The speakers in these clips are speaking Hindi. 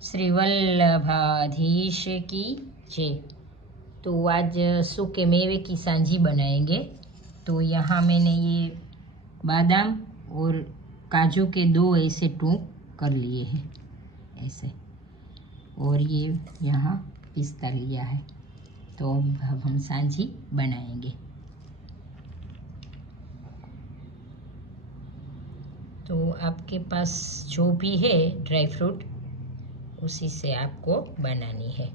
श्री वल्लभाधीश की जय। तो आज सूखे मेवे की सांजी बनाएंगे। तो यहाँ मैंने ये बादाम और काजू के 2 ऐसे टूक कर लिए हैं ऐसे, और ये यहाँ पिस्ता लिया है। तो अब हम सांजी बनाएंगे। तो आपके पास जो भी है ड्राई फ्रूट, उसी से आपको बनानी है।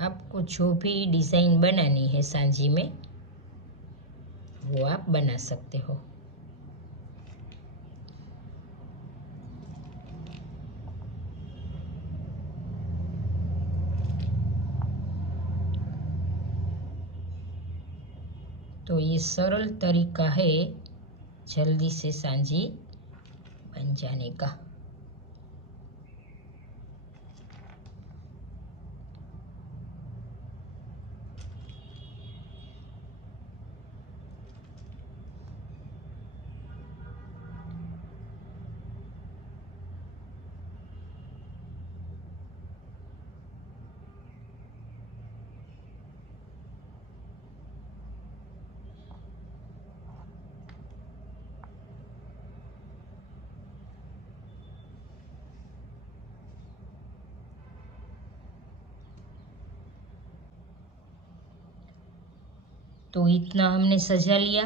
आपको जो भी डिज़ाइन बनानी है सांजी में, वो आप बना सकते हो। तो ये सरल तरीका है जल्दी से सांजी बन जाने का। तो इतना हमने सजा लिया,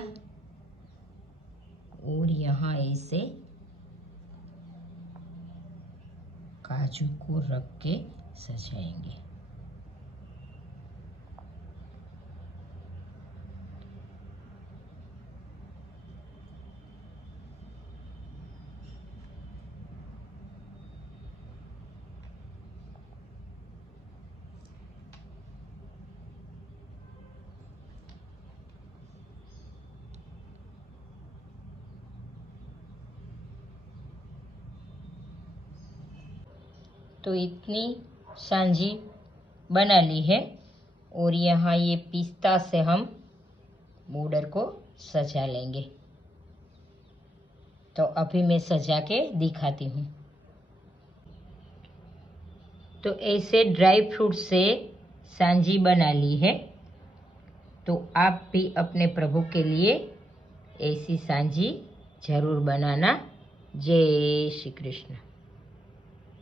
और यहाँ ऐसे काजू को रख के सजाएंगे। तो इतनी सांजी बना ली है, और यहाँ ये पिस्ता से हम बॉर्डर को सजा लेंगे। तो अभी मैं सजा के दिखाती हूँ। तो ऐसे ड्राई फ्रूट से सांजी बना ली है। तो आप भी अपने प्रभु के लिए ऐसी सांजी जरूर बनाना। जय श्री कृष्ण।